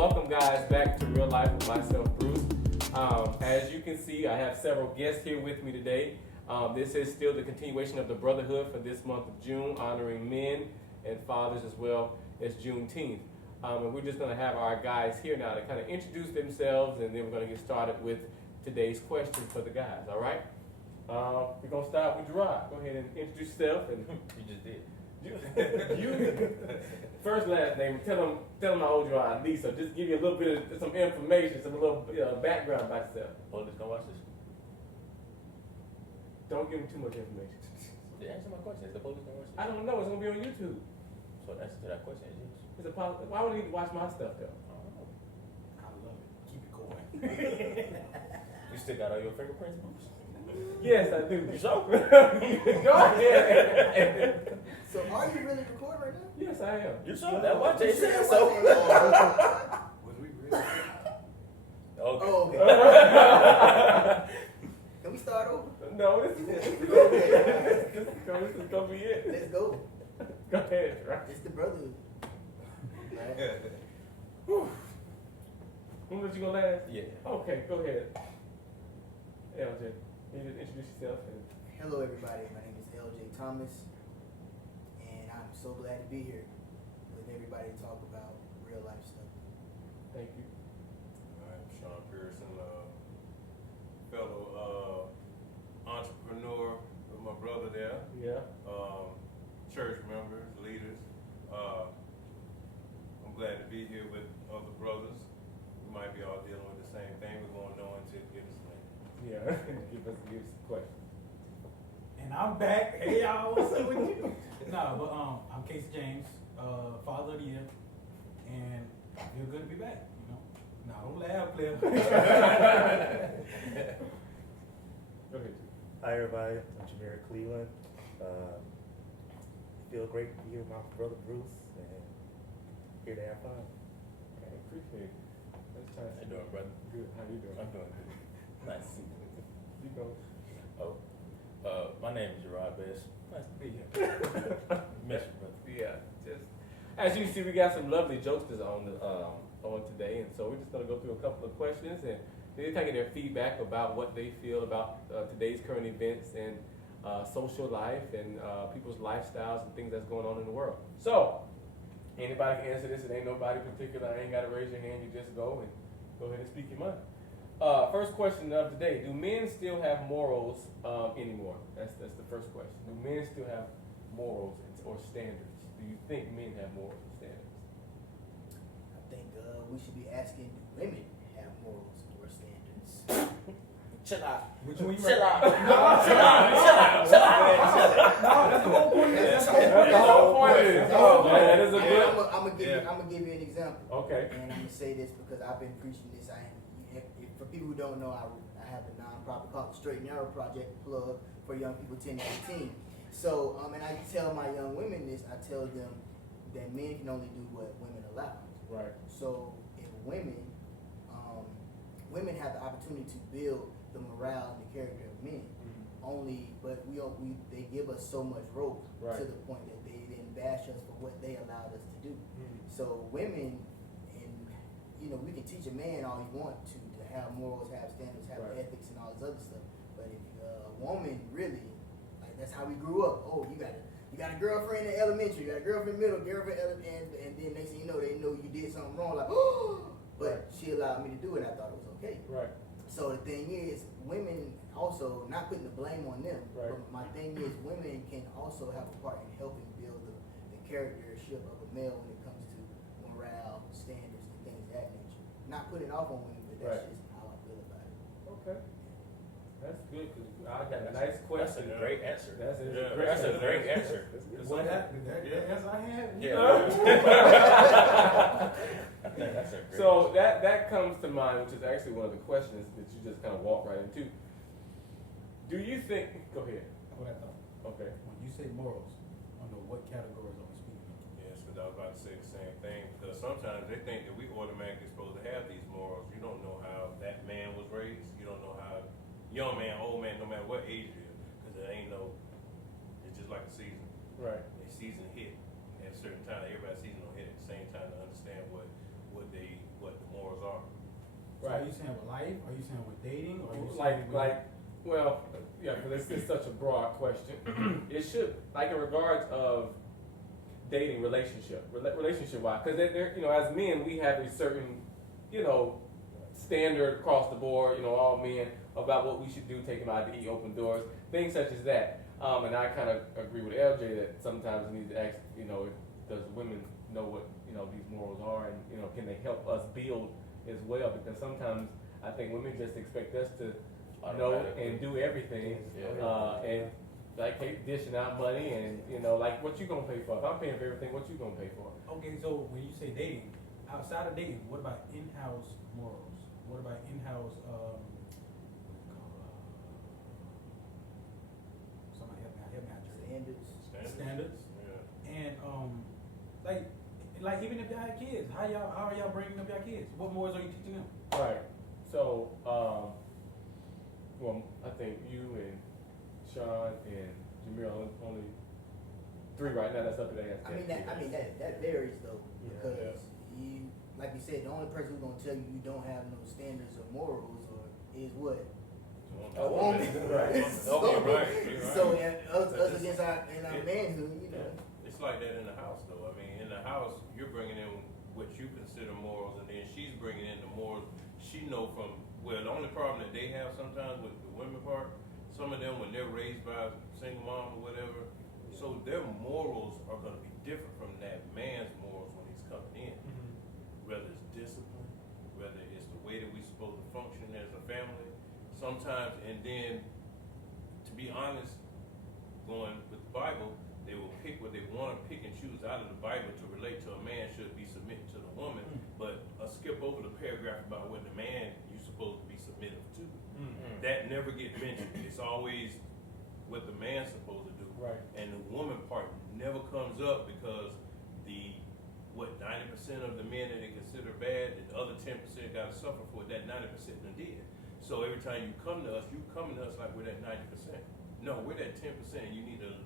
welcome guys back to Real Life with myself, Bruce. As you can see, I have several guests here with me today. This is still the continuation of the Brotherhood for this month of June, honoring men and fathers as well as Juneteenth. And we're just going to have our guys here now to kind of introduce themselves, and then we're going to get started with today's question for the guys, all right? We're going to start with Jerrod. Go ahead and introduce yourself. And You just did. you first, last name. Tell them how old you are at least. So just give you a little bit of some information, some little background about yourself. Police gonna watch this. Don't give them too much information. Answer my question. Is the police gonna watch this? I don't know. It's gonna be on YouTube. So the answer to that question is yes. It's a why would they need to watch my stuff though? I don't know. I love it. Keep it going. You still got all your fingerprints, Bruce? Yes, I do. You sure? Go ahead. So are you really recording right now? Yes, I am. You sure? That's what they said. Was So. we really? Okay. Oh, okay. Can we start over? No, this is gonna be it. Let's go. Go ahead, right? It's the Brotherhood. Right? When was you gonna last? Yeah. Okay, go ahead. LJ, you just introduce yourself and Hello, everybody. My name is LJ Thomas, and I'm so glad to be here with everybody to talk about real life stuff. thank you. I'm Shawn Pearson, fellow entrepreneur with my brother there, Yeah. church members, leaders. I'm glad to be here with other brothers. We might be all dealing with the same thing. We won't know until it gets us there. Yeah. give us some questions. And I'm back. Hey y'all, what's up with you? No, but I'm Kacy James, father of the year, and I feel good to be back. You know, no, don't laugh, player. Go ahead. Hi everybody, I'm Jamere Cleveland. Feel great to be here with my brother Bruce and here to have fun. Okay, appreciate it. Let's try How you doing, brother? Good. How you doing? I'm doing good. Nice. You go. Oh, my name is Jerrod Best. Nice to be here. Miss you, brother. Yeah. Just as you see, we got some lovely jokesters on today, and so we're just gonna go through a couple of questions and they're taking their feedback about what they feel about today's current events and social life and people's lifestyles and things that's going on in the world. So, anybody can answer this. It ain't nobody particular. I ain't got to raise your hand. You just go ahead and speak your mind. First question of the day: do men still have morals anymore? That's the first question. Do men still have morals or standards? Do you think men have morals or standards? I think we should be asking, do women have morals or standards? Chill out. Which one you Chill out. No, Chill out. Chill out. No, that's the whole point. That's the That's the whole point of this. Oh, man, that is a good. I'm gonna give you an example. Okay. And I'm gonna say this because I've been preaching this. For people who don't know, I have a nonprofit called the Straight and Narrow Project, plug for young people 10 to 18. So, and I tell my young women this. I tell them that men can only do what women allow. Right. So, if women have the opportunity to build the morale and the character of men, but they give us so much rope Right. to the point that they then bash us for what they allowed us to do. So women, we can teach a man all you want to have morals, have standards, have Right. ethics, and all this other stuff. But if a woman really, like that's how we grew up. Oh, you got a girlfriend in elementary, you got a girlfriend in middle, and then next thing you know, they know you did something wrong. Like, oh, but she allowed me to do it. And I thought it was okay. Right. So the thing is, women also, not putting the blame on them, Right. but my thing is, women can also have a part in helping build the charactership of a male when it comes to morale, standards, and things of that nature. Not putting it off on women, but that's Right. just how I feel about it. Okay. That's good because I got a nice question. That's a great answer. That's a Yeah, great That's a answer. great answer. What happened? That answer I had? Yeah. I think that's a great So that comes to mind, which is actually one of the questions that you just kind of walk right into. Do you think? Go ahead. What I thought. Okay. When you say morals, I don't know what categories are we speaking of. Yes, because I was about to say the same thing. Because sometimes they think that we automatically supposed to have these morals. You don't know how that man was raised. You don't know how young man, old man, no matter what age it is. Because there ain't no. It's just like a season. Right. A season hit at a certain time. Everybody's season don't hit at the same time to understand what they what the morals are. So are you saying with life? Are you saying with dating? Or are you saying Well, yeah, because it's such a broad question. It should, like in regards of dating, relationship-wise, because they're, you know, as men, we have a certain, you know, standard across the board, you know, all men, about what we should do, take them out to eat, open doors, things such as that. And I kind of agree with LJ that sometimes we need to ask, you know, does women know what, you know, these morals are, and, you know, can they help us build as well? Because sometimes I think women just expect us to know and do everything, and like dishing out money, and, you know, like, what you gonna pay for? If I'm paying for everything, what you gonna pay for? Okay, so when you say dating, outside of dating, what about in-house morals? What about in-house, somebody help me out, Jerrod. Standards. Yeah. And like even if y'all have kids, how are y'all bringing up your kids? What morals are you teaching them? Right. So, well, I think you and Shawn and Jamere are only 3 right now. That's up to that. That varies though, because Yeah. you, like you said, the only person who's gonna tell you you don't have no standards or morals is what? A woman. Right. So and us against our manhood, you know. It's like that in the house, though. I mean, in the house, you're bringing in what you consider morals, and then she's bringing in the morals she know from. Well, the only problem that they have sometimes with the women part, some of them when they're raised by a single mom or whatever, so their morals are going to be different from that man's morals when he's coming in. Whether it's discipline, whether it's the way that we're supposed to function as a family, sometimes, and then, to be honest, going with the Bible, they will pick what they want to pick and choose out of the Bible to relate to a man should be submitted to the woman, but skip over the paragraph about what the man you're supposed to be submissive to. That never gets mentioned. It's always what the man's supposed to do. Right. And the woman part never comes up because the 90% of the men that they consider bad, the other 10% got to suffer for it. That 90% done did. So every time you come to us, you coming to us like we're that 90%. No, we're that 10%. You need to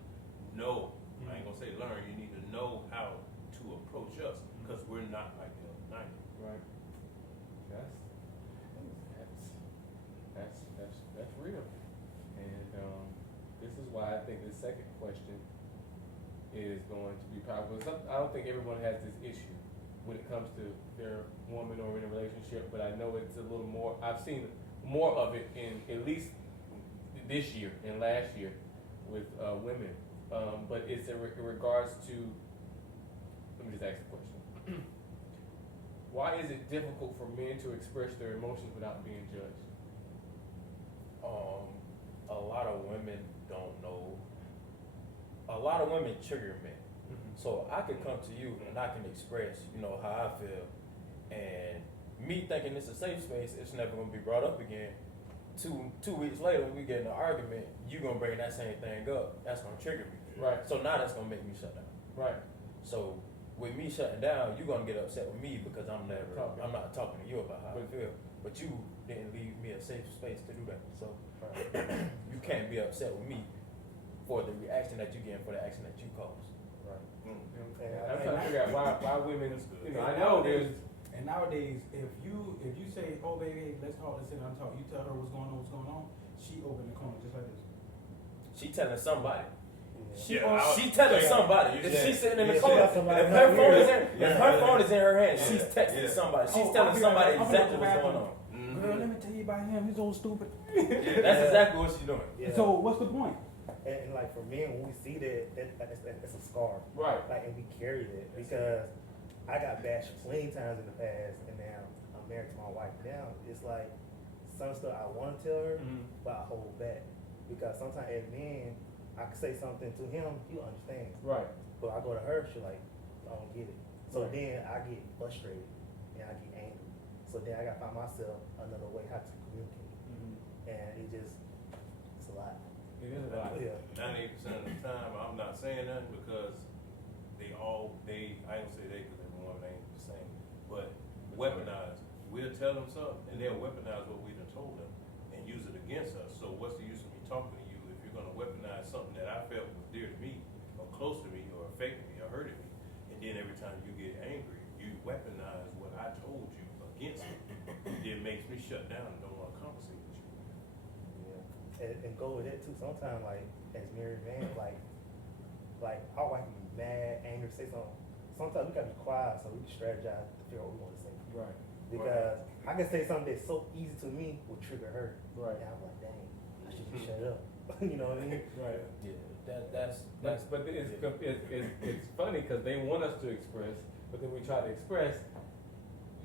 know. I ain't gonna say learn. You need to know how to approach us because we're not like the other 90. Right. That's real. And this is why I think the second question is going to be powerful. I don't think everyone has this issue when it comes to their woman or in a relationship, but I know it's a little more. I've seen more of it in at least this year and last year with women. But it's in regards to. Let me just ask the question. Why is it difficult for men to express their emotions without being judged? A lot of women don't know. A lot of women trigger men. So I could come to you and I can express, you know, how I feel, and me thinking it's a safe space, it's never gonna be brought up again. Two weeks later, when we get in an argument, you gonna bring that same thing up. That's gonna trigger me. Right. So now that's gonna make me shut down. Right. So with me shutting down, you're gonna get upset with me because I'm not talking to you about how I feel. But you didn't leave me a safe space to do that. So you can't be upset with me for the reaction that you get for the action that you caused. Right. I'm trying to figure out why women. You know, I know there's. And nowadays, if you say, "Oh, baby, let's talk, let's sit down and talk," you tell her what's going on. She open the corner just like this. She telling somebody. She Yeah, telling somebody. If she's sitting in the corner, if her phone is in her hand, she's texting somebody. She's telling somebody exactly what's going on. Girl, let me tell you about him. He's old stupid. That's exactly what she's doing. Yeah. So what's the point? And like for men, when we see that's a scar. Right. Like, and we carry that because I got bashed plenty times in the past, and now I'm married to my wife. Now it's like some stuff I want to tell her, but I hold back because sometimes as men, I can say something to him, he'll understand. Right. But I go to her, she's like, I don't get it. So then I get frustrated and I get angry. So then I gotta find myself another way how to communicate. And it's a lot. It is a lot. Yeah. 98% of the time, I'm not saying nothing because I don't say they because everyone ain't the same, but weaponize. We'll tell them something, and they'll weaponize what we done told them and use it against us. So what's the use of me talking to you if you're gonna weaponize something that I felt was dear to me, or close to me, or affected me, or hurted me, and then every time you get angry, you weaponize what I told you against me, it makes me shut down and don't want to conversate with you. Yeah. And go with that too. Sometimes, like, as married man, like our wife can be mad, angry, say something. Sometimes we gotta be quiet so we can strategize to figure out what we want to say. Right. Because I can say something that's so easy to me will trigger her. Right. And I'm like, dang, I should just shut up. You know what I mean? Right. Yeah, that's But it's funny because they want us to express, but then we try to express.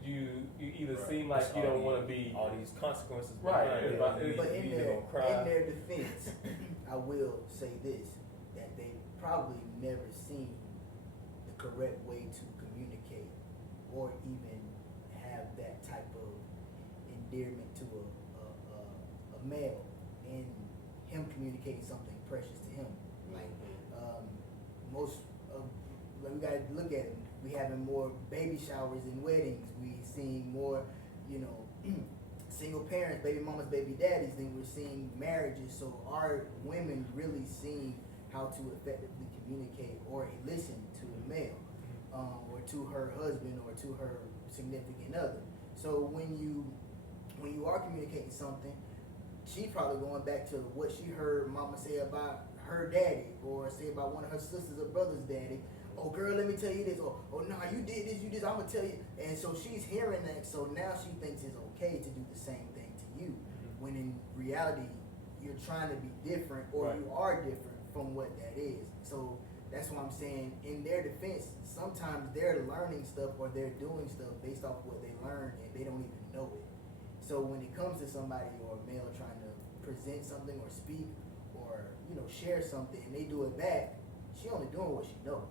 You either Right. seem like you don't want to be all these consequences. Right. behind it. But You But either gonna cry. in their defense, I will say this, that they probably never seen the correct way to communicate or even have that type of endearment to a male and him communicating something precious to him. Like most of, like, we gotta look at it. We having more baby showers and weddings. We seeing more, you know, single parents, baby mamas, baby daddies than we're seeing marriages. So are women really seeing how to effectively communicate or listen to a male, or to her husband or to her significant other? So when you are communicating something, she probably going back to what she heard mama say about her daddy, or say about one of her sisters or brother's daddy. Oh girl, let me tell you this. Or oh nah, you did this, you did. I'm gonna tell you. And so she's hearing that. So now she thinks it's okay to do the same thing to you, when in reality you're trying to be different, or Right. you are different from what that is. So that's why I'm saying, in their defense, sometimes they're learning stuff or they're doing stuff based off what they learned and they don't even know it. So when it comes to somebody or a male trying to present something or speak or, you know, share something and they do it back, she only doing what she knows.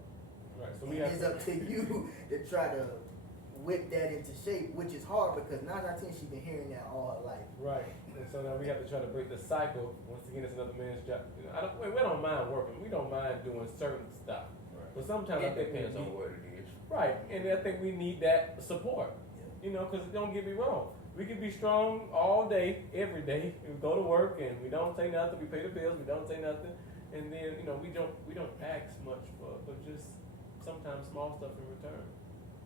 right. So And we have it's up to you to try to whip that into shape, which is hard because 9 out of 10 she's been hearing that all her life. right. And so now we have to try to break the cycle. Once again, it's another man's job. You know, we don't mind working. We don't mind doing certain stuff. Right. But sometimes I It think we depends on need, what it is. right, and I think we need that support. Yeah. You know, because don't get me wrong. We can be strong all day, every day. We go to work and we don't say nothing. We pay the bills. We don't say nothing, and then you know we don't ask much for just sometimes small stuff in return.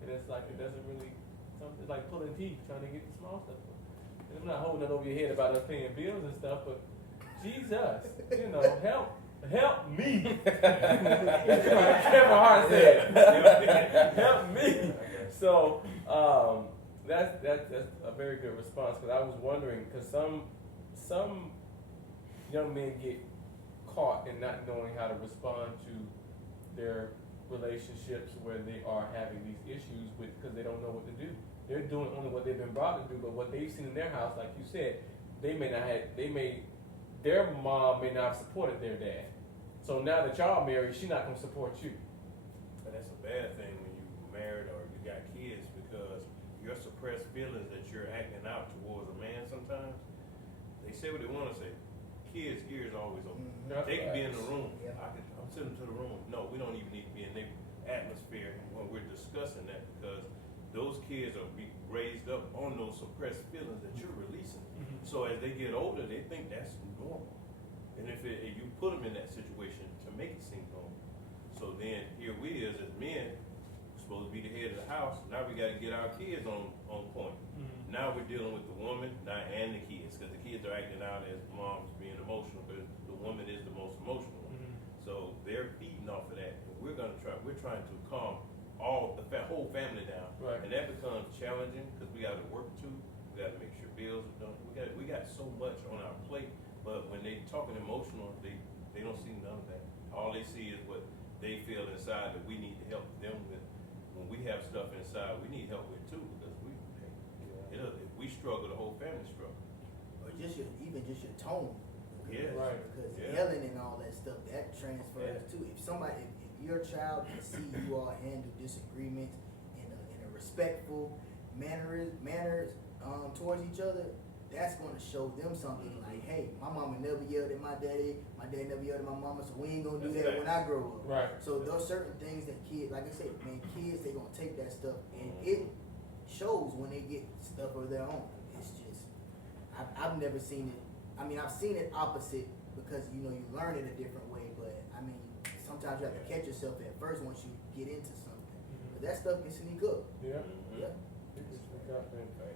And it's like it doesn't really. It's like pulling teeth, trying to get the small stuff. And I'm not holding it over your head about us paying bills and stuff, but Jesus, you know, help me. Kevin Hart said, help me. So that's a very good response, because I was wondering, because some young men get caught in not knowing how to respond to their relationships where they are having these issues with, because they don't know what to do. They're doing only what they've been brought to do, but what they've seen in their house, like you said, their mom may not have supported their dad. So now that y'all married, she's not gonna support you. But that's a bad thing when you married or you got kids, because your suppressed feelings that you're acting out towards a man sometimes, they say what they want to say. Kids' ears always open. That's They can be in facts. the room. Yeah. I'm sitting to the room. No, we don't even need to be in their atmosphere when we're discussing that, because those kids are raised up on those suppressed feelings that you're releasing. So as they get older, they think that's normal. And if you put them in that situation to make it seem normal. So then here we is as men, supposed to be the head of the house. Now we got to get our kids on point. Now we're dealing with the woman and the kids, because the kids are acting out as moms being emotional, but the woman is the most emotional one. So they're feeding off of that. And we're trying to calm the whole family down. Right. And that becomes challenging because we got to work too. We got to make sure bills are done. We got so much on our plate, but when they talking emotional, they don't see none of that. All they see is what they feel inside that we need to help them with. When we have stuff inside we need help with too, because if we struggle, the whole family struggle. Or just your tone. Yes. Right. Because Yeah. yelling and all that stuff, that transfers too. If your child can see you all handle disagreements in a respectful manners towards each other, that's going to show them something like, hey, my mama never yelled at my daddy never yelled at my mama, so we ain't going to do That's that when I grow up. Right. So those certain things that kids, like I said, man, kids, they going to take that stuff, and it shows when they get stuff of their own. It's just, I've never seen it. I mean, I've seen it opposite, because, you know, you learn it a different way, but, I mean, sometimes you have to catch yourself at first once you get into something. But that stuff can sneak up. Yeah. Yeah. Definitely.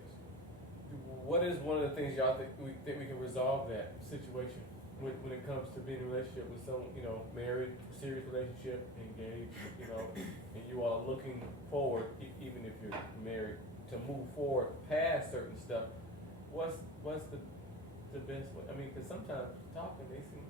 What is one of the things y'all think we can resolve that situation when it comes to being in a relationship with someone, married, serious relationship, engaged, and you all are looking forward, even if you're married, to move forward past certain stuff. What's the best way? I mean, because sometimes talking, they seem.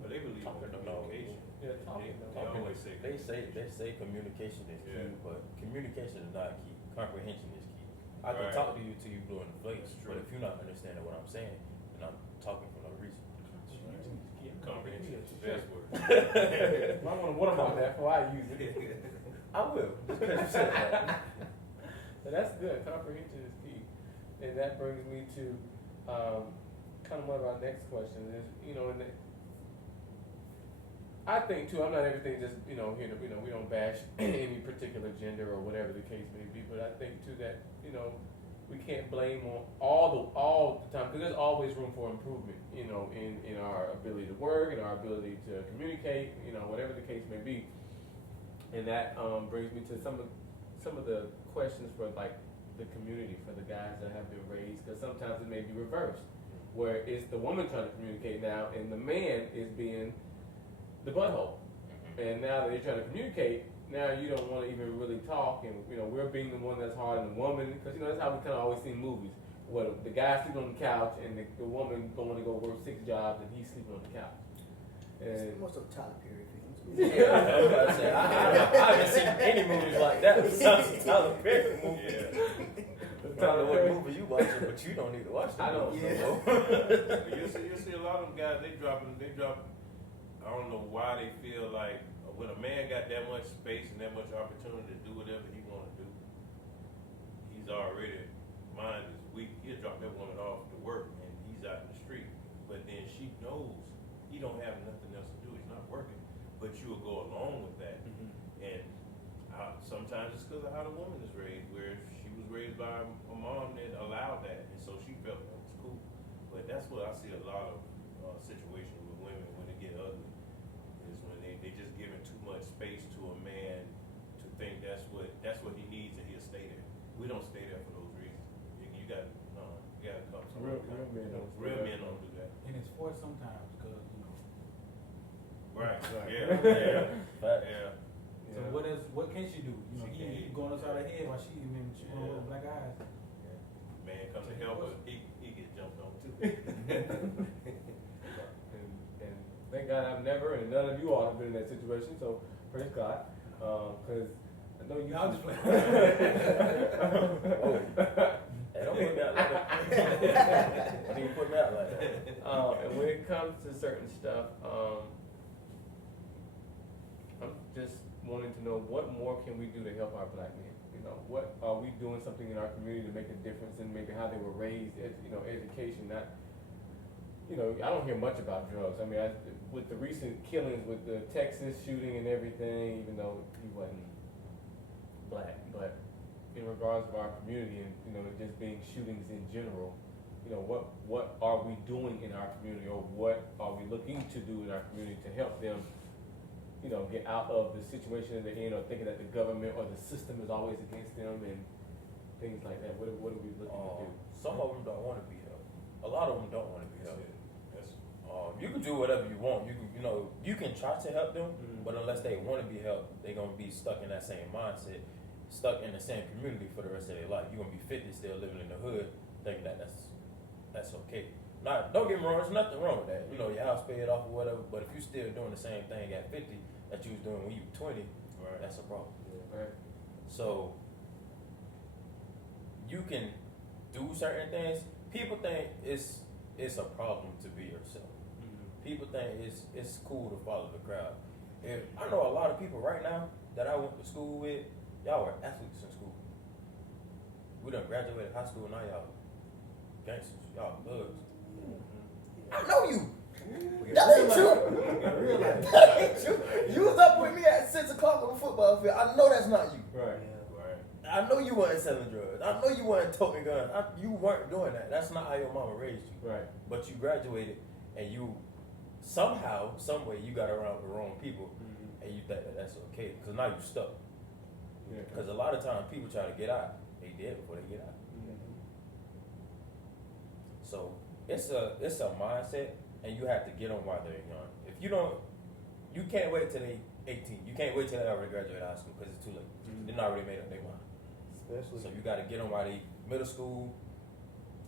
But they believe in communication. Yeah, talking. They always say They say communication is key, Yeah. but communication is not key. Comprehension is key. I can Right. talk to you till you blue in the face, That's but true. if you're not understanding what I'm saying, then I'm talking for no reason. comprehension is the best word. I want to warn about that before I use it. I will, just because you said that. So that's good. Comprehension is key, and that brings me to kind of one of our next questions is, and I think too. I'm not everything just here to we don't bash any particular gender or whatever the case may be, but I think too that we can't blame on all the time, because there's always room for improvement. In our ability to work, in our ability to communicate, whatever the case may be. And that brings me to some of the questions for like the community, for the guys that have been raised, because sometimes it may be reversed, where it's the woman trying to communicate now, and the man is being the butthole. And now that they're trying to communicate, now you don't want to even really talk, and we're being the one that's hard on the woman, because that's how we kind of always see movies, where the guy sleeping on the couch and the woman going to go work 6 jobs and he's sleeping on the couch. And Most of Tyler Perry films. Yeah, I was about to say, I haven't seen any movies like that besides the Tyler Perry movie. Yeah. I don't know what movie you watching, but you don't need to watch that. I don't. You see a lot of them guys, they drop. I don't know why they feel like when a man got that much space and that much opportunity to do whatever he want to do, he's already, mind is weak. He'll drop that woman off to work and he's out in the street. But then she knows he don't have nothing else to do. He's not working. But you will go along with that. And sometimes it's because of how the woman is raised, where she was raised by a mom that allowed that, and so she felt that was cool. But that's what I see a lot of situations with women when they get ugly, is when they just giving too much space to a man to think that's what he needs and he'll stay there. We don't stay there for those reasons. You got to come. Real men don't. Real men don't do that. And it's forced sometimes because Right. Right. Yeah. So what can she do? He going upside her head while she going with black eyes. Man comes to help her, he gets jumped on too. And thank God I've never, and none of you all have been in that situation. So praise God, because I know you. I'll just play. Hey, don't put me out like that. Don't even put me out like that. And when it comes to certain stuff, I'm just wanting to know what more can we do to help our black men? What are we doing something in our community to make a difference in maybe how they were raised, education, not, I don't hear much about drugs. I mean, with the recent killings, with the Texas shooting and everything, even though he wasn't black, but in regards to our community and, just being shootings in general, what are we doing in our community, or what are we looking to do in our community to help them get out of the situation that they're in, or thinking that the government or the system is always against them and things like that. What are we looking to do? Some of them don't want to be helped. A lot of them don't want to be helped. You can do whatever you want. You can try to help them, but unless they want to be helped, they're gonna be stuck in that same mindset, stuck in the same community for the rest of their life. You're gonna be 50 still living in the hood, thinking that that's okay. Now, don't get me wrong, there's nothing wrong with that. Your house paid off or whatever, but if you're still doing the same thing at 50 that you was doing when you were 20, that's a problem. Right. So, you can do certain things. People think it's a problem to be yourself. People think it's cool to follow the crowd. And I know a lot of people right now that I went to school with, y'all were athletes in school. We done graduated high school, now y'all gangsters, y'all thugs. I know you. That ain't true. That ain't true. You was up with me at 6 o'clock on the football field. I know that's not you. Right. I know you weren't selling drugs. I know you weren't toting guns. You weren't doing that. That's not how your mama raised you. Right. But you graduated, and you somehow, some way, you got around the wrong people, and you think that that's okay. Because now you stuck. Yeah. Because a lot of times people try to get out, they dead before they get out. So it's a mindset, and you have to get them while they're young. If you don't, you can't wait till they 18. You can't wait till they already graduate high school because it's too late. They're already made up their mind. Especially. So you got to get them while they middle school,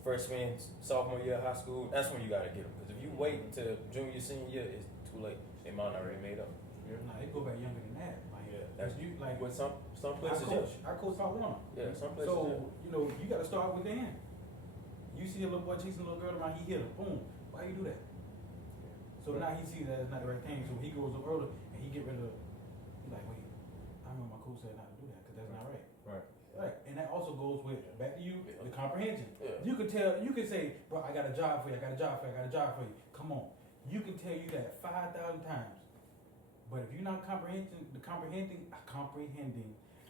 freshman, sophomore year of high school. That's when you got to get them. Because if you wait until junior, senior year, it's too late. Their mind already made up. Nah, they go back younger than that. Like, Yeah, that's you like. With some places. I coach South Lawn. Yeah, some places. So you know you got to start with the hand. You see a little boy chasing a little girl around, he hit her. Boom. Why you do that? So now he sees that it's not the right thing. So he goes up early and he get rid of. He's like, wait, I remember my coach said not to do that because that's not right. Right. Right, and that also goes with back to you, the comprehension. Yeah. You can say, bro, I got a job for you, I got a job for you, I got a job for you. Come on, you can tell you that 5,000 times, but if you're not comprehending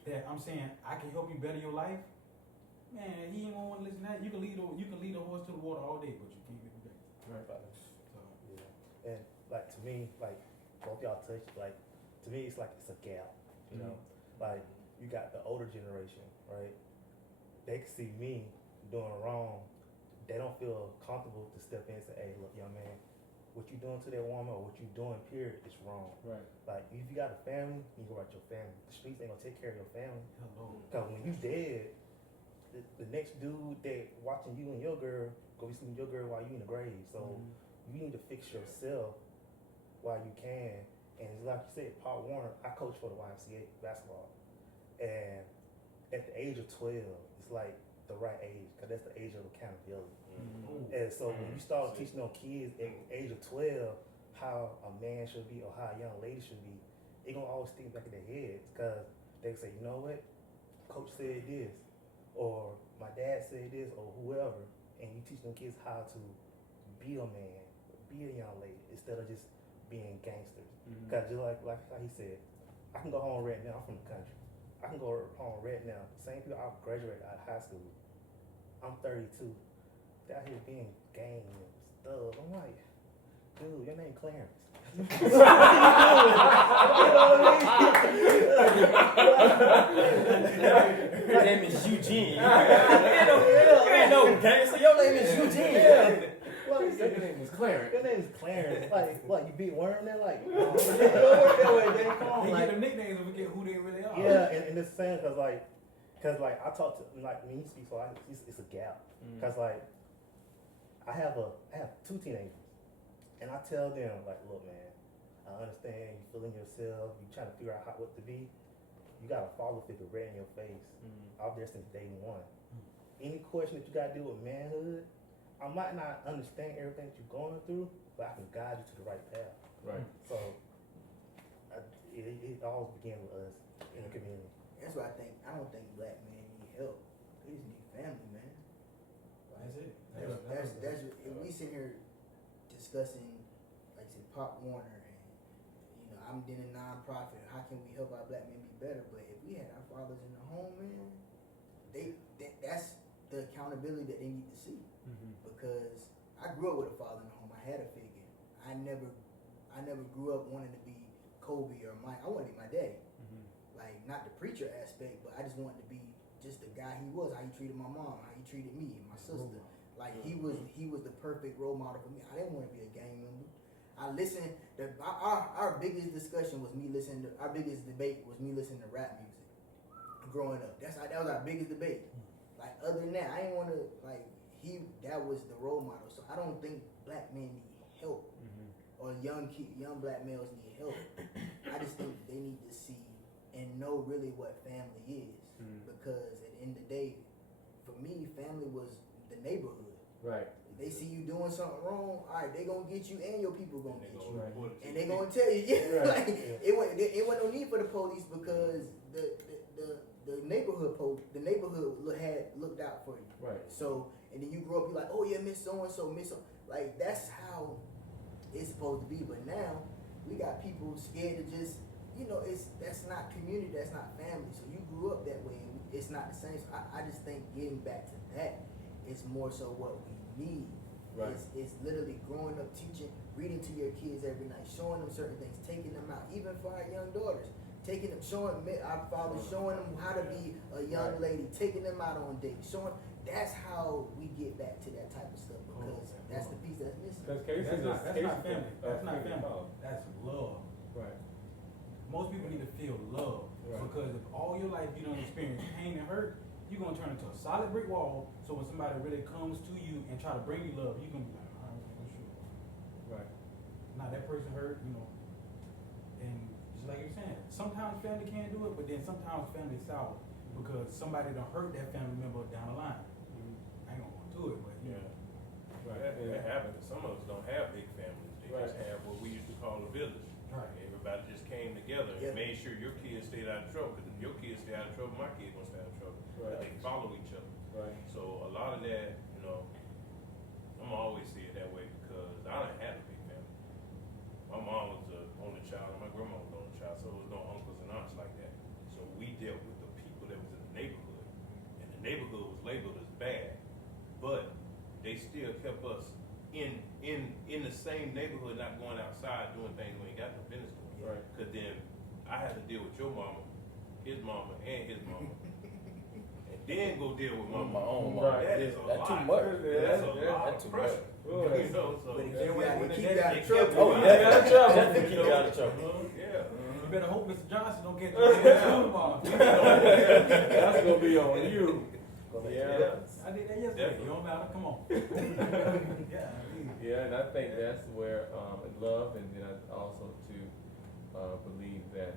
that I'm saying I can help you better your life, man, he ain't gonna want to listen to that. You can lead a horse to the water all day, but you can't get it back. Right. So, Yeah. And like to me, like both y'all touched, like to me it's like it's a gap, you know. Like you got the older generation, right? They can see me doing wrong. They don't feel comfortable to step in and say, hey, look, young man, what you doing to that woman or what you doing, period, is wrong. Right. Like, if you got a family, you go out your family. The streets ain't gonna take care of your family. hello. Because when you dead, the next dude that watching you and your girl, go be sleeping with your girl while you in the grave. So you need to fix yourself while you can. And like you said, Paul Warner, I coach for the YMCA basketball. And at the age of 12, it's like the right age, because that's the age of accountability. And so when you start teaching those kids at the age of 12 how a man should be or how a young lady should be, it gonna always stick back in their heads, because they say, you know what, coach said this, or my dad said this, or whoever, and you teach them kids how to be a man, be a young lady, instead of just being gangsters. Because just like how he said, I can go home right now, I'm from the country. I can go home right now. Same people I graduated out of high school. I'm 32. They're out here being gang and stuff. I'm like, dude, your name Clarence. You know what I mean? Your name is Eugene. You ain't no gangster. Your name is Eugene. Yeah. Well, Your name is Clarence. your name is Clarence. Like, what, you beat Worm there? Like, it don't work that way, man. Come on. They Like, get them nicknames and forget who they really are. yeah, and it's the same, because I talk to, like, when he speaks, so it's a gap. Because, like, I have two teenagers, and I tell them, like, look, man, I understand you feeling yourself, you trying to figure out what to be. You got a father figure right in your face. I've there since day one. Any question that you got to do with manhood, I might not understand everything that you're going through, but I can guide you to the right path. Right. So it all begins with us in the community. That's why I don't think black men need help. They just need family, man. That's it. That's if we sit here discussing, like I said, Pop Warner, and I'm in a non-profit. How can we help our black men be better? But if we had our fathers in the home, man, that's the accountability that they need to see. Because I grew up with a father in the home. I had a figure. I never grew up wanting to be Kobe or Mike. I wanted to be my daddy. Like, not the preacher aspect, but I just wanted to be just the guy he was. How he treated my mom, how he treated me and my sister. Like, he was the perfect role model for me. I didn't want to be a gang member. I listened. Our biggest discussion was me listening. Our biggest debate was me listening to rap music. Growing up, that was our biggest debate. Like, other than that, I didn't want to that was the role model. So I don't think black men need help, or young black males need help. I just think they need to see and know really what family is. Because at the end of the day, for me, family was the neighborhood. Right. If they see you doing something wrong, all right, they gonna get you, and your people gonna get you, and they gonna Right. tell you. Yeah, Right. like it wasn't no need for the police, because the neighborhood had looked out for you. Right. So, and then you grow up, you're like, oh yeah, Miss So and So, like, that's how it's supposed to be. But now we got people scared to just, that's not community, that's not family. So you grew up that way, and it's not the same. So I just think getting back to that is more so what we need. Right. It's literally growing up, teaching, reading to your kids every night, showing them certain things, taking them out, even for our young daughters. Taking them, showing our fathers, showing them how to be a young lady, taking them out on dates, showing that's how we get back to that type of stuff because that's the piece that's missing. Because Kacy's That's not family. That's not family. Oh, That's love. right. Most people need to feel love Right. because if all your life you don't experience pain and hurt, you're gonna turn into a solid brick wall. So when somebody really comes to you and try to bring you love, you're gonna be like, I'm sure. Right. Now that person hurt, and just like you're saying, sometimes family can't do it, but then sometimes family sour because somebody done hurt that family member down the line. I ain't gonna go into it, but Yeah. Right. That happens. Some of us don't have big families. They just Right. have what we used to call a village. Right. Everybody just came together Yeah. and made sure your kids stayed out of trouble. Because if your kids stay out of trouble, my kids gonna stay out of trouble. But Right. they follow each other. Right. So a lot of that, I'm always see it that way because I didn't have a big family. My mom was the only child, and my grandma was the only child, so there was no uncles and aunts like that. So we dealt with the people that was in the neighborhood, and the neighborhood was labeled as bad, but they still kept us in the same neighborhood, not going outside doing things we ain't got no business doing. Right. Cause then I had to deal with your mama, his mama, and his mama. Then go deal with My mama. own Right. That is a That's lot. too much. That's a Yeah, lot that's of too pressure. much. You know, so But it Yeah, keep when you they- out they of kept- trouble. Oh, Yeah, yeah. out of trouble. Definitely keep you out of trouble. Yeah. you better hope Mr. Johnson don't get Yeah. you. That's gonna be on you. Yeah. I did that yesterday. Definitely. You don't matter. Come on. Yeah. Yeah, and I think that's where love, and then I also to believe that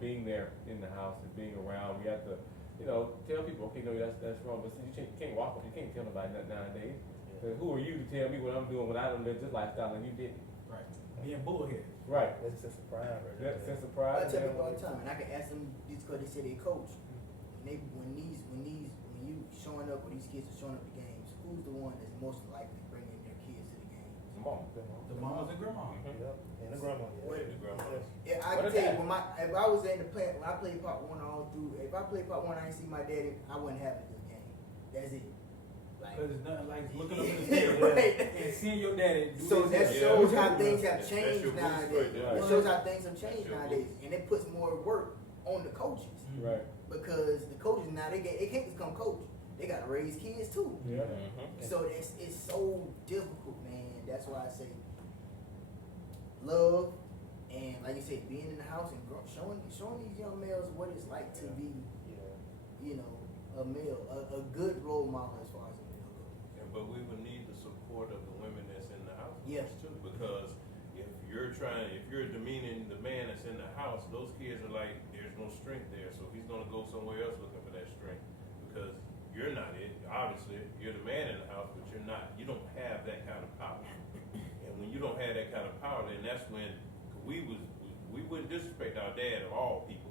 being there in the house and being around, we have to tell people, okay, no, that's wrong, but see, you can't walk up, you can't tell nobody that nowadays. So who are you to tell me what I'm doing when I don't live this lifestyle and you didn't? Right. Being bullheaded. Right. That's just a pride right That there. sense of I pride. tell man, people all the time, and I can ask them just because they say they coach. When you showing up, or these kids are showing up to games, who's the one that's most likely bringing their kids to the game? Mom. The mamas and grandmas. Yep, and the grandma, yeah. Wait, the grandmas. Yeah, I What can is tell you, that? if I was in the play, when I played part one all through, if I played part one, I didn't see my daddy, I wouldn't have it this game. That's it. Like, Because it's nothing like looking up in the stairs Right. and seeing your daddy do so that this. shows how things have That's changed your boost nowadays. right there. It shows how things have changed That's your nowadays, and it puts more work on the coaches Right. because the coaches now they can't just come coach. They got to raise kids too. Yeah. So it's so difficult, man. That's why I say love and, like you said, being in the house and showing these young males what it's like to be, a male, a good role model as far as a male goes. But we would need the support of the women that's in the house Yeah. too, because if you're demeaning the man that's in the house, those kids are like, there's no strength there, so he's gonna go somewhere else looking for that strength, because you're not it. Obviously, you're the man in the house, but you're not. You don't have that kind of power. And when you don't have that kind of power, then that's when we wouldn't disrespect our dad of all people.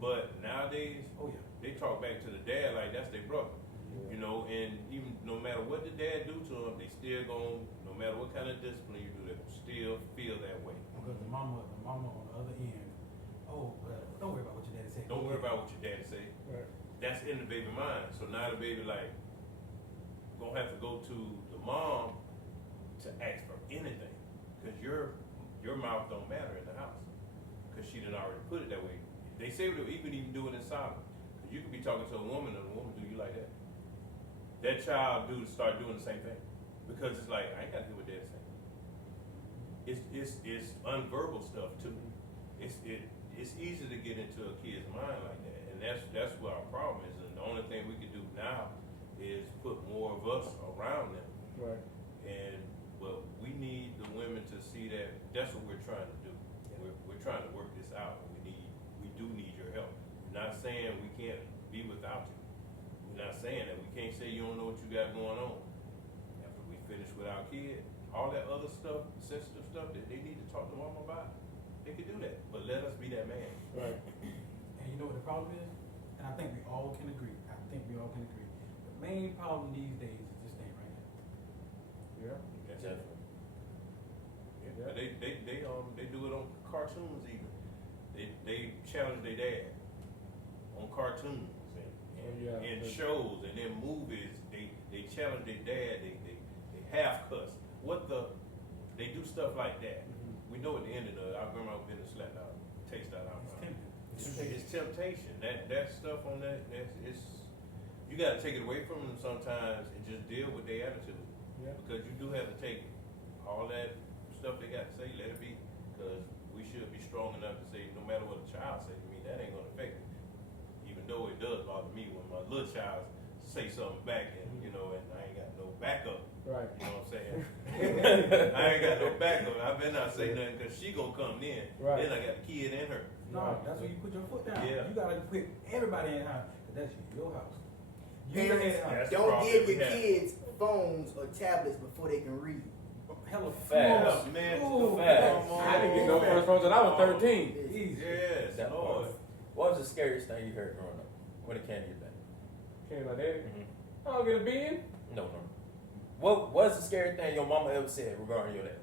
But nowadays, Oh, yeah. they talk back to the dad like that's their brother. And even no matter what the dad do to them, they still gon' no matter what kind of discipline you do, they gon' still feel that way. Because the mama on the other end, don't worry about what your daddy said. Don't worry about what your dad say. Right. That's in the baby mind. So now the baby like gonna have to go to the mom to ask for anything, because your mouth don't matter in the house, because she done already put it that way. They say you can even do it in silence. Because you could be talking to a woman and a woman do you like that. That child start doing the same thing, because it's like I ain't got to hear what dad's saying. It's unverbal stuff too. It's easy to get into a kid's mind like that, and that's what our problem is. And the only thing we can do now is put more of us around them. Right. But we need the women to see that that's what we're trying to do. We're trying to work this out, and we do need your help. We're not saying we can't be without you. We're not saying that. We can't say you don't know what you got going on. After we finish with our kid, all that other stuff, sensitive stuff that they need to talk to mom about, they can do that. But let us be that man. Right. And you know what the problem is? And I think we all can agree. The main problem these days is this thing right here. Yeah. That's it. Definitely. Yeah. But they do it on cartoons even. They challenge their dad on cartoons and shows, and then movies. They challenge their dad. They half cuss. They do stuff like that. We know at the end of our grandma been slapped out, taste out our mouth. It's temptation. That stuff on that, you got to take it away from them sometimes and just deal with their attitude. Yeah. Because you do have to take all that stuff they got to say, let it be. Because we should be strong enough to say, no matter what a child say to me, that ain't gonna affect me. Even though it does bother me when my little child say something back, and you know, and I ain't got no backup. Right. You know what I'm saying? I ain't got no backup. I better not say nothing because she gonna come in. Right. Then I got the kid in her. No, that's where you put your foot down. Yeah. You gotta put everybody in house. That's your house. You Parents, the head house. That's the don't problem give we your have. kids phones or tablets before they can read. Hella Facts. fools. Man, Ooh, facts. come on. I didn't get no first phone until I was 13. Easy. Yes, That Lord. part. What was the scariest thing you heard growing up? When it came to your thing? Came my daddy. Mm-hmm. I don't get a bean. No. What was the scary thing your mama ever said regarding your dad?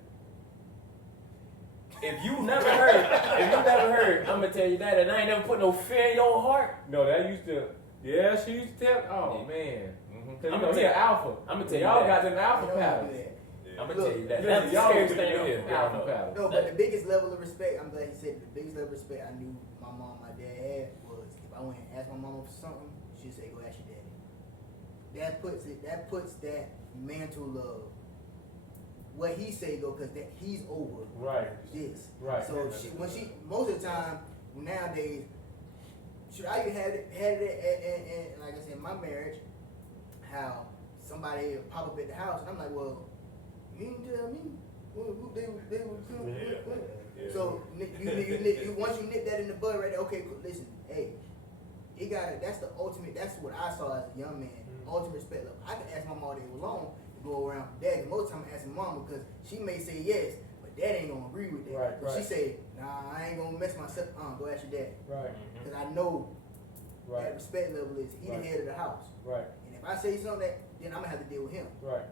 If you never heard, I'm gonna tell you that, and I ain't never put no fear in your heart. No, that used to. Yeah, she used to tell. Oh man. Cause you I'ma know he tell- an alpha. I'ma tell you y'all that. got them You alpha don't patterns. do that. Yeah. I'm gonna tell you that. Listen, That's the y'all scariest do thing to them hear. alpha Y'all know. patterns. No, but the biggest level of respect, I'm glad you said it, the biggest level of respect I knew my mom, my dad had was if I went and asked my mama for something, she'd say, go ask your daddy. That puts that mantle of what he say go, cause that he's over Right. this. Right. So most of the time nowadays, should I even had it and like I said, in my marriage, how somebody would pop up at the house and I'm like, well, you didn't tell me. They were coming. Yeah. So once you nip that in the bud right there, okay, cool, listen, hey, it got that's the ultimate. That's what I saw as a young man. Ultimate respect level. I can ask my mom all day long to go around for dad. And most of the time I ask my mom because she may say yes, but dad ain't gonna agree with that. Right, But she right. say, nah, I ain't gonna mess myself. Go ask your dad. Right. Because I know that Right. respect level is he Right. the head of the house. Right. And if I say something, then I'm gonna have to deal with him. Right.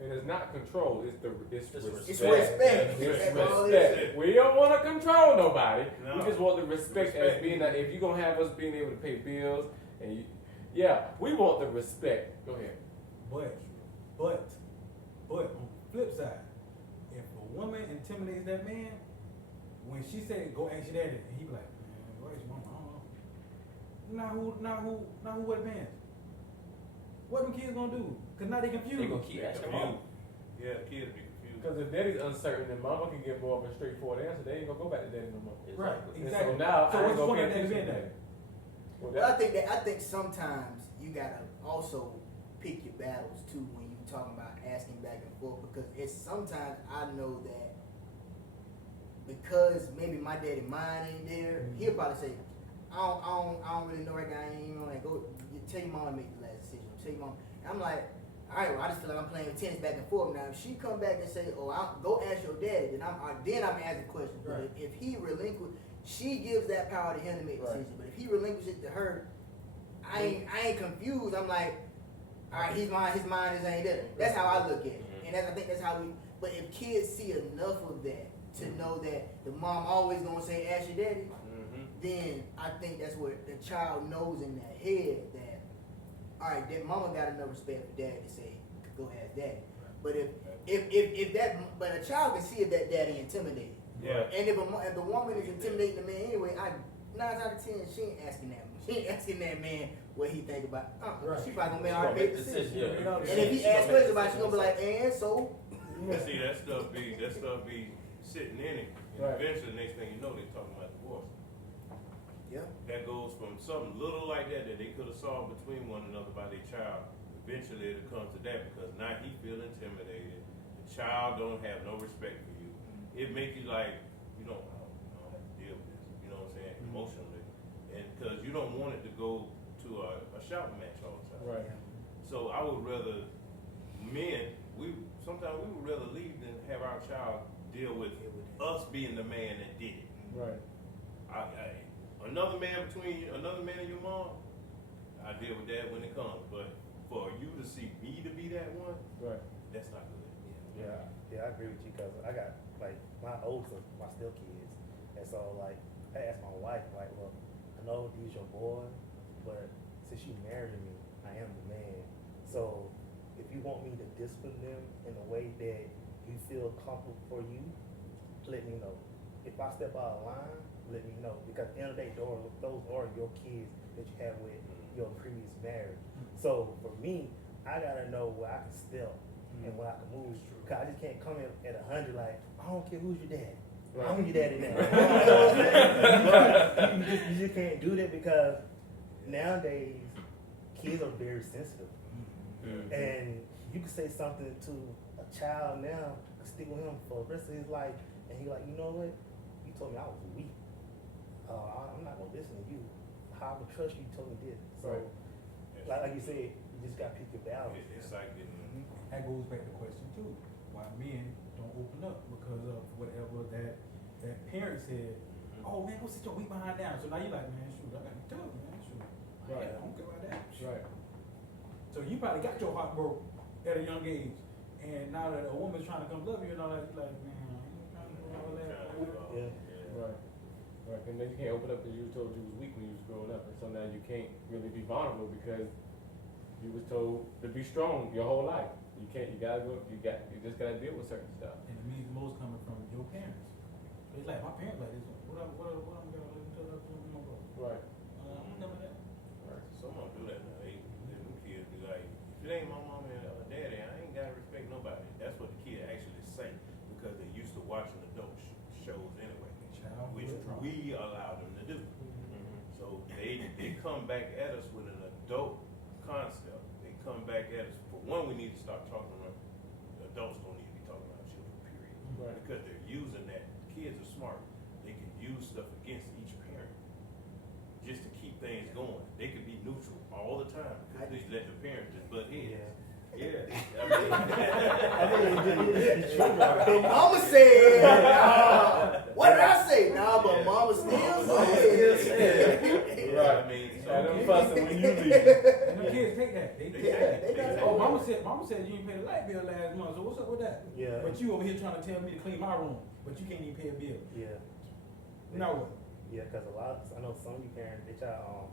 And it's not control. It's respect. It's respect. Yeah, It's That's all it respect. is. We don't want to control nobody. No. We just want the respect, as Respect. being that if you're gonna have us being able to pay bills and yeah, we want the respect. Go ahead. But on the flip side, if a woman intimidates that man, when she said go ask your daddy, and he be like, man, go ask your mama, I don't know. Now who wear the pants? What them kids gonna do? Cause now they confused. They gonna keep asking mama. Yeah, the kids be confused. Because if daddy's uncertain, then mama can get more of a straightforward answer. They ain't gonna go back to daddy no more. Right, And exactly. so now So I what's ain't the gonna point pay of daddy attention being to there? daddy. Well, But I think sometimes you gotta also pick your battles too when you talking about asking back and forth because it's sometimes I know that because maybe my daddy mind ain't there, he'll probably say, I don't really know right now. I ain't even like go tell your mom to make the last decision. Tell your mom. And I'm like, all right, well I just feel like I'm playing tennis back and forth now. If she come back and say, oh, I'll go ask your daddy, then I'm asking questions. But Right. if he relinquish, she gives that power to him to make the Right. decision. But if he relinquishes it to her, I ain't confused. I'm like, all right, his mind ain't there. That's how I look at it, and I think that's how we. But if kids see enough of that to know that the mom always gonna say, "Ask your daddy," then I think that's what the child knows in their head that, all right, that mama got enough respect for dad to say, "Go ask daddy." But if but a child can see if that daddy intimidated, Yeah. and if the woman is intimidating the man anyway, 9 out of 10 she ain't asking that. She ain't asking that man what he think about. Right. She probably gonna make She our gonna big make decision. decision, yeah. And if he asks questions about it, she gonna be like, and so. See, that stuff be sitting in it. And Right. eventually, next thing you know, they talking about divorce. Yeah. That goes from something little like that they could have solved between one another by their child. Eventually, it comes to that because now he feel intimidated. The child don't have no respect for you. It make you like, I don't have to deal with this. You know what I'm saying? Emotionally. And because you don't want it to go to a shouting match all the time. Right. So I would rather men, sometimes we would rather leave than have our child deal with us being the man that did it. Right. Another man and your mom, I deal with that when it comes. But for you to see me to be that one, Right. that's not good. Yeah, I agree with you because I got like my oldest are my still kids, and so like I asked my wife like, well, I know he's your boy, but since you married me, I am the man. So if you want me to discipline them in a way that you feel comfortable for you, let me know. If I step out of line, let me know, because at the end of the day, those are your kids that you have with your previous marriage. So for me, I gotta know where I can step and where I can move. Cause I just can't come in at 100 like, I don't care who's your dad. Right. I'm your daddy now. You just can't do that because nowadays kids are very sensitive. And you can say something to a child now, stick with him for the rest of his life, and he like, you know what? You told me I was weak. I'm not gonna listen to you. How I would trust you? You told me this. So, like you said, you just gotta pick your balance. It's like getting. That goes back to question 2. Why men don't open up because of whatever that parent said. Oh man, go sit your weak behind down. So now you're like, man, shoot, I got to tell you, man, shoot. Right. I don't care about that. Right. So you probably got your heart broke at a young age, and now that a woman's trying to come love you and all that, you're like, man, I ain't trying to do all that. Yeah. Right. Right. And then you can't open up because you were told you was weak when you was growing up, and so now you can't really be vulnerable because you was told to be strong your whole life. You can't. You gotta go. You just gotta deal with certain stuff. And it means most coming from your parents. It's like my parents like this. What I'm gonna tell her to my brother. Right. I'm never that. Right. Some of them do that now. Them kids be like, if it ain't my mama and daddy, I ain't gotta respect nobody. That's what the kid actually say because they used to watching adult shows anyway, which we allow them to do. So they come back at us with an adult concept. They come back at us. For one, we need to start talking about adults don't need to be talking about children, period. Right. Because they're using that. Kids are smart. They can use stuff against each parent just to keep things going. They could be neutral all the time because they let the parents just butt heads. Yeah. But mama said, what did I say? Nah, but mama still said. Right. I mean, And them fussing when you leave. And the kids take that. They take that. They take Oh, that. mama said you didn't pay the light bill last month. So what's up with that? Yeah. But you over here trying to tell me to clean my room, but you can't even pay a bill. Yeah. Now what? Yeah, because I know some of you parents, they try to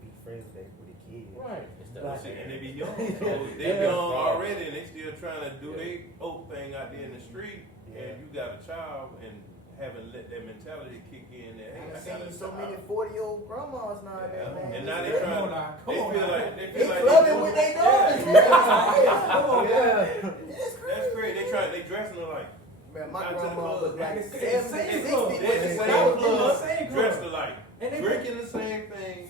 be friends with the kids. Right. Like, And they be young, so they young already, and they still trying to do their whole thing out there in the street. Yeah. And you got a child, and haven't let that mentality kick in. That hey, I I've got a seen so child. many 40-year-old grandmas nowadays, Yeah. man. And now they It's trying. Come on now. They Come feel on like now. they They feel like clubbing with their daughters. Come on, Yeah. It's crazy. That's great. They dressing alike. Man, my Out to the grandma club. was like Like it's 70, same 60 club. They when the I same was club, same club. dressed alike, And they drinking the same thing,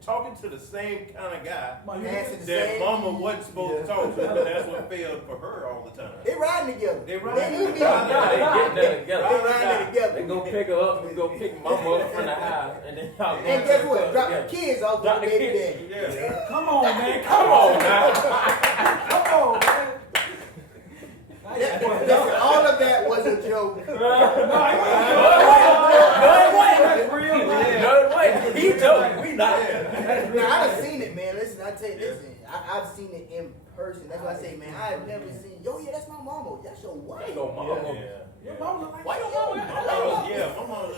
talking to the same kind of guy Man, you Dancing the that same. mama wasn't supposed to talk to, but that's what failed for her all the time. They riding together. They riding need to be together. Yeah, they get that together. They riding together. They go pick her up, we go pick mama up from the house, and then y'all go And to guess the what? club Drop the together. kids off Drop with the the baby kids. daddy. Yeah. Come on, man. Come on now. Come on, man. Listen, all of that was a joke. That's real. No way. He joking. We not. Now, I done seen it, man. Listen, I tell you, listen, I've seen it in person. That's why I say, man, I've never seen, yo, yeah, that's my mama. That's your wife. No mama. Your mama look like Why your shit. mama got that on? Yeah, my mama was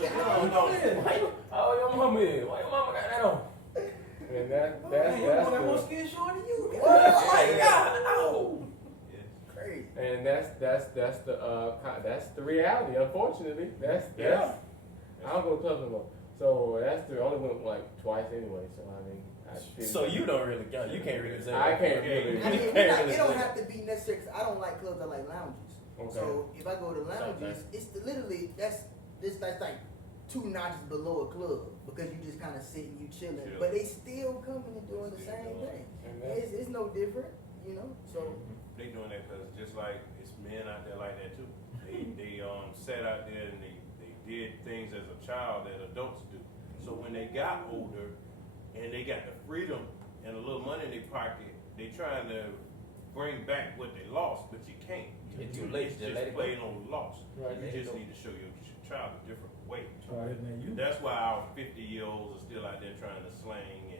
Why your mama is? Why your mama got that on? And that's Man, your mama got more the, skin short than you. oh my God, no. Crazy. And that's the reality. Unfortunately, that's I don't go to clubs no more. So that's the only went like twice anyway. So I mean, So you don't really count. You can't really say. I that. can't really. I mean, really it don't say have to be necessary, 'cause I don't like clubs, I like lounges. Okay. So if I go to lounges, it's literally, that's like 2 notches below a club because you just kind of sitting, you chilling, Chill. but they still coming and doing the Still same doing thing. And that's- It's no different, you know. So They doing that because just like it's men out there like that too. They sat out there and they did things as a child that adults do. So when they got older and they got the freedom and a little money in their pocket, they trying to bring back what they lost, but you can't. It's too You late, just let just it playing on loss. Right. You just need to show your child a different way. Right, man, you. That's why our 50-year-olds are still out there trying to slang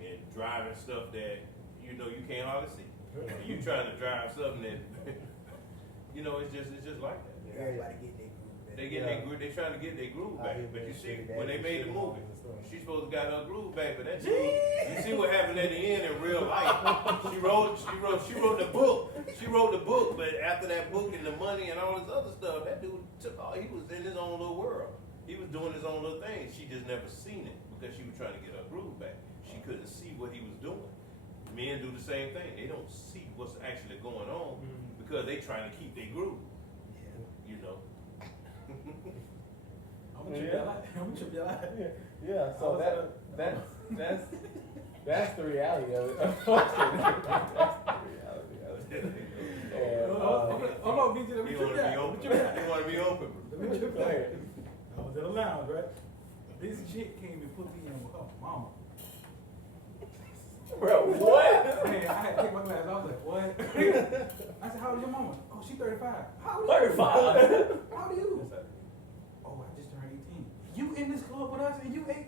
and driving stuff that you can't hardly see. And you trying to drive something that it's just like that. everybody get their groove back. They get their groove. They trying to get their groove back. But you see, when they made the movie, she's supposed to got her groove back. But that you see what happened at the end in real life. She wrote the book. She wrote the book. But after that book and the money and all this other stuff, that dude took all. He was in his own little world. He was doing his own little thing. She just never seen it because she was trying to get her groove back. She couldn't see what he was doing. Men do the same thing. They don't see what's actually going on because they trying to keep their groove. You know. I'm gonna trip your life. Yeah, so that's the reality of it. That's the reality of it. And, I'm gonna beat you. Let me He trip want you to be out. open. He want to be open. Let me trip Go you out. ahead. I was at a lounge, right? This chick came and put me in with her mama. Bro, what? Man, I had to take my glass. I was like, what? I said, how old is your mama? Oh, she 35. How old are you? 35. How old are you? Oh, I just turned 18. You in this club with us and you 8?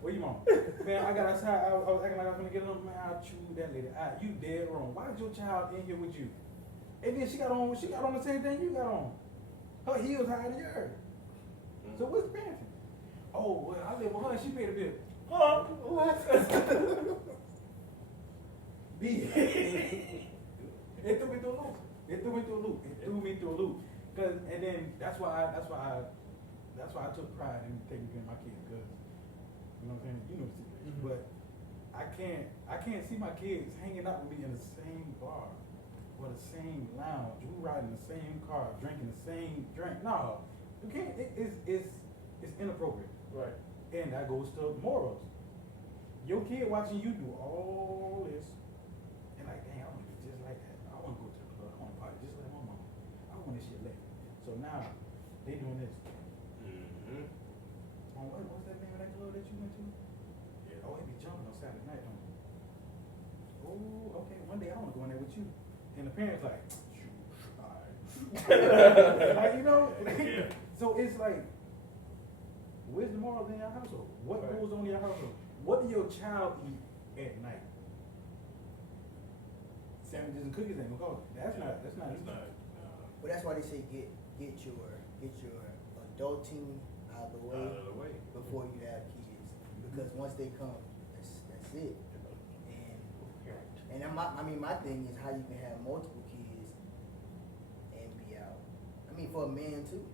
Where you mama? Man, I got outside. I was acting like I was gonna get on. Man, I chewed that lady out. You dead wrong. Why is your child in here with you? And then she got on the same thing you got on. Her heels higher than yours. So what's the benefit? Oh, well, I live with her and she paid a bill. Huh? What? B. It threw me through a loop. Cause, and then that's why I took pride in taking care of my kids. Cause, you know what I'm saying? You know the situation. But I can't see my kids hanging out with me in the same bar or the same lounge. We riding the same car, drinking the same drink. No, you can't. It's inappropriate. Right. And that goes to morals. Your kid watching you do all this, and like, dang, I want to be just like that. I want to go to the club. I want to party just like my mama. I want this shit later. So now they doing this. Oh, what's that name of that club that you went to? Yeah. Oh, they be jumping on Saturday night, don't they? Oh, okay. One day I want to go in there with you. And the parents like, shoot, all right. Like, you know. So it's like, where's the morals in your household? What goes on in your household? What do your child eat at night? Sandwiches and cookies ain't gonna call it. That's not. But that's why they say get your adulting out of the way before you have kids, because once they come, that's it. And my thing is how you can have multiple kids and be out. I mean, for a man too,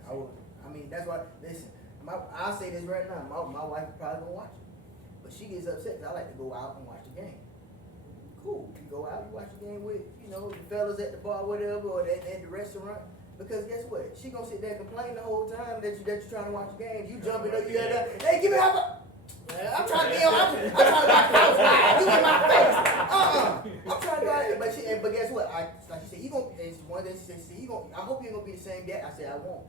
because that's why. Listen, I'll say this right now. My wife probably gonna watch it, but she gets upset because I like to go out and watch the game. Cool, you go out, you watch the game with the fellas at the bar, whatever, or at the restaurant. Because guess what? She gonna sit there and complain the whole time that you're trying to watch the game. You jumping up, you hey, give me half a. I'm trying to be on. I'm trying to watch outside. You in my face. I'm trying to go out there, but guess what? Like she said, he gonna. And one day she said, he gonna. I hope you ain't gonna be the same dad. I said I won't,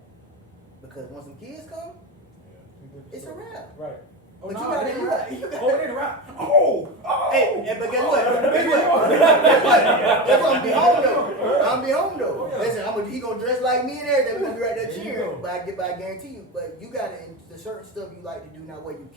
because when some kids come, it's a wrap. Right. Oh, But no, you gotta it ain't do right. that. Oh, it ain't right. Oh. Hey, but guess what? I'm gonna be home though. Yeah. Listen, he gonna dress like me and everything. We gonna be right there cheering. But I guarantee you. But you gotta, the certain stuff you like to do now where you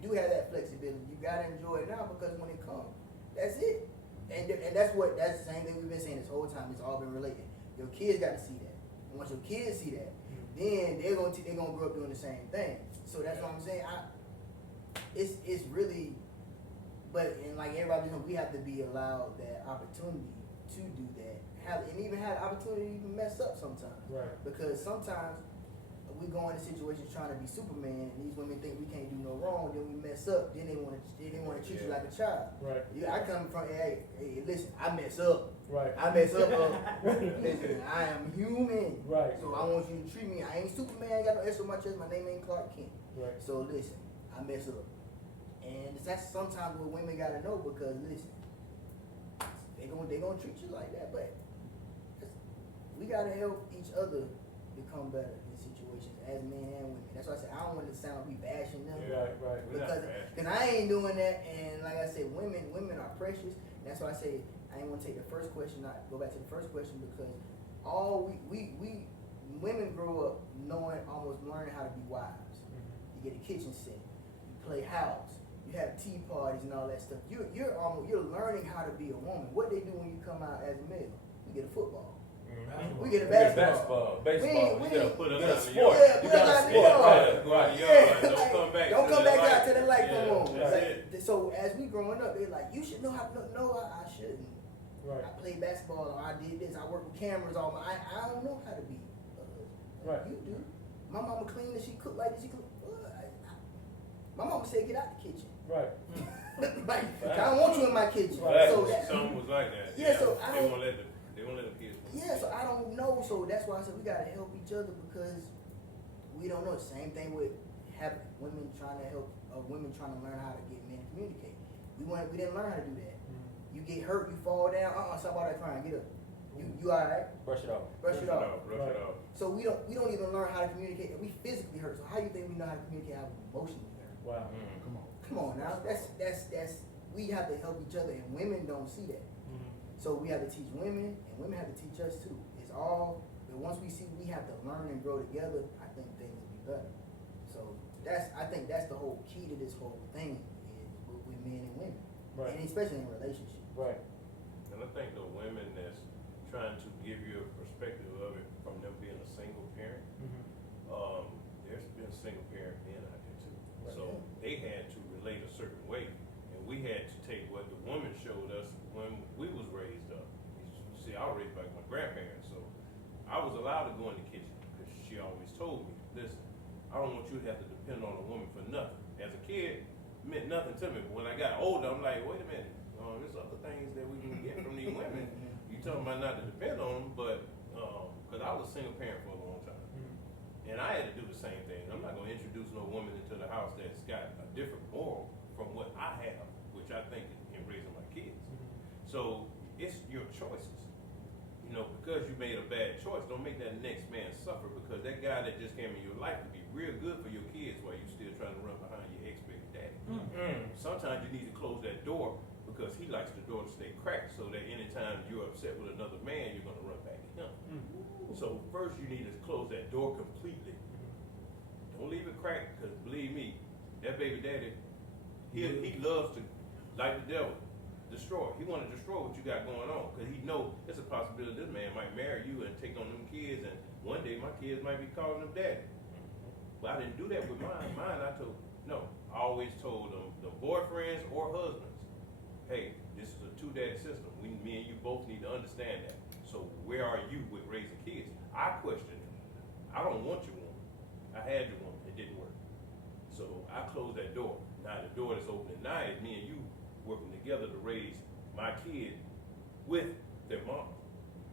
do have that flexibility. You gotta enjoy it now, because when it comes, that's it. And that's the same thing we've been saying this whole time. It's all been related. Your kids got to see that. And once your kids see that, then they're gonna grow up doing the same thing. So that's what I'm saying. It's really, but and like everybody knows, we have to be allowed that opportunity to do that. And even have the opportunity to even mess up sometimes. Right. Because sometimes we go into situations trying to be Superman, and these women think we can't do no wrong. Then we mess up. Then they want to treat you like a child. Right. Yeah, I come from hey, listen, I mess up. Right. I mess up. Listen, I am human. Right. So I want you to treat me. I ain't Superman. I got no S on my chest. My name ain't Clark Kent. Right. So listen, I mess up. And that's sometimes what women gotta know, because listen, they gonna treat you like that, but we gotta help each other become better in situations as men and women. That's why I said I don't want it to sound like we bashing them. Right. Because I ain't doing that, and like I said, women are precious. And that's why I say I ain't want to take the first question, not go back to the first question, because we women grow up almost learning how to be wives. You get a kitchen set, you play house, you have tea parties and all that stuff. You're learning how to be a woman. What they do when you come out as a male, we get a football. We get a basketball. Baseball. We You gotta put us get a out in the sport. yard. Yeah, You put us got out a in the sport. yard. Go out in the Yeah, yard. Don't come back. Don't come back out till the light Yeah, come on. that's Like, it. so as we growing up, they're like, you should know how to know. No, I shouldn't. Right. I played basketball, or I did this. I work with cameras all my. I don't know how to be a husband. Right. You do. My mama clean and she cook like this. She cook. My mama said get out the kitchen. Right. Like, I don't want you in my kitchen. Right. So that, Something was like that. Yeah, so I they don't- won't let the kids. yeah, so I don't know. So that's why I said we gotta help each other because we don't know. Same thing with having women trying to help, women trying to learn how to get men to communicate. We didn't learn how to do that. You get hurt, you fall down. Stop all that crying. Get up. You all right? Brush it off. Brush it off. Brush it off. So we don't even learn how to communicate. And we physically hurt. So how do you think we know how to communicate how we emotionally hurt? Wow. Come on. Come on now. That's we have to help each other, and women don't see that. So we have to teach women, and women have to teach us too. It's all. But once we see we have to learn and grow together, I think things will be better. So I think that's the whole key to this whole thing is with men and women, Right. and especially in relationships. Right. And I think the women that's trying to give you a perspective of it from them being a single parent, there's been single parent men out there too. Right. So they had to relate a certain way, and we had to take what the woman showed us when we was raised up. You see, I was raised by my grandparents, so I was allowed to go in the kitchen because she always told me, listen, I don't want you to have to depend on a woman for nothing. As a kid, it meant nothing to me, but when I got older, I'm like, wait a minute, there's other things that we can get from these women. You talking about not to depend on them, but because I was a single parent for a long time, and I had to do the same thing. I'm not going to introduce no woman into the house that's got a different moral from what I have, which I think in raising my kids. So it's your choices. Because you made a bad choice, don't make that next man suffer, because that guy that just came in your life would be real good for your kids while you're still trying to run behind your ex-baby daddy. Sometimes you need to close that door because he likes the door to stay cracked, so that anytime you're upset with another man, you're going to run back to him. So first you need to close that door completely. Don't leave it cracked, because believe me, that baby daddy, he loves to, like the devil, destroy. He want to destroy what you got going on, because he know it's a possibility this man might marry you and take on them kids, and one day my kids might be calling him daddy. But I didn't do that with mine. I always told them, the boyfriends or husbands, hey, this is a two-daddy system. Me and you both need to understand that. So where are you with raising kids? I question it. I don't want your woman. I had your woman. It didn't work. So I closed that door. Now the door that's opening now is me and you working together to raise my kid with their mom.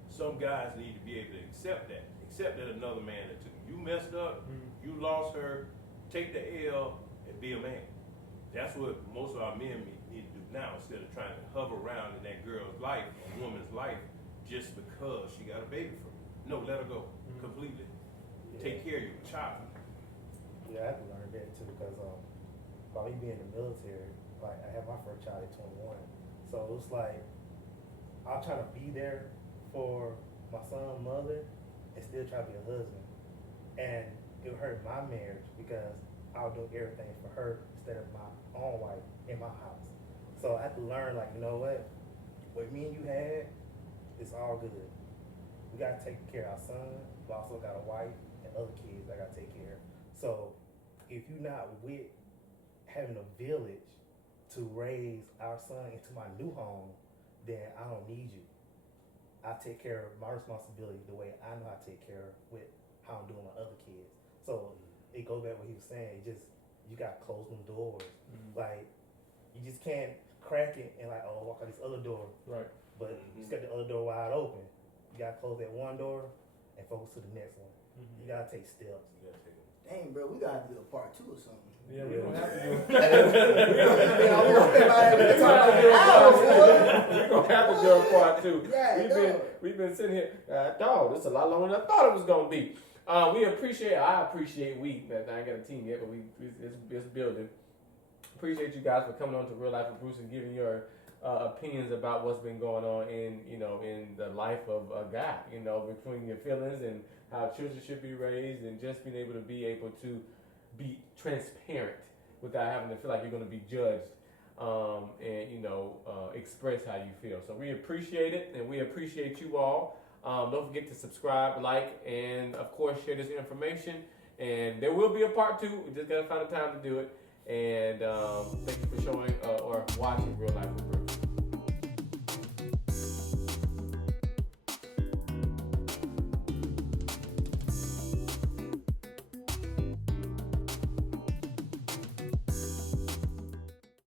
Some guys need to be able to accept that another man that took you messed up, you lost her, take the L and be a man. That's what most of our men need to do now, instead of trying to hover around in that girl's life, a woman's life, just because she got a baby from you. No, let her go completely. Take care of your child. Yeah, I have to learn that too, because by me being in the military, like I had my first child at 21, so it's like I'm trying to be there for my son's mother and still try to be a husband, and it hurt my marriage because I was doing everything for her instead of my own wife in my house. So I have to learn, like, you know what me and you had, it's all good. We gotta take care of our son, we also got a wife and other kids I gotta take care of. So if you're not with having a village to raise our son into my new home, then I don't need you. I take care of my responsibility the way I know how to take care of with how I'm doing my other kids. So it goes back to what he was saying. You got to close them doors. Like, you just can't crack it and like, walk out this other door. Right. But you just got the other door wide open. You got to close that one door and focus to the next one. You got to take steps. Dang, bro, we gotta do a part 2 or something. Yeah, we don't have to do it. We're gonna have to do a part 2. Yeah, we've been sitting here. Dog, this is a lot longer than I thought it was gonna be. I appreciate man, I ain't got a team yet, but it's building. Appreciate you guys for coming on to Real Life with Bruce and giving your opinions about what's been going on in the life of a guy, between your feelings and how children should be raised, and just being able to be transparent without having to feel like you're going to be judged, and express how you feel. So we appreciate it, and we appreciate you all. Don't forget to subscribe, like, and of course share this information. And there will be a part 2. We just got to find the time to do it. And thank you for showing or watching Real Life with Bruce.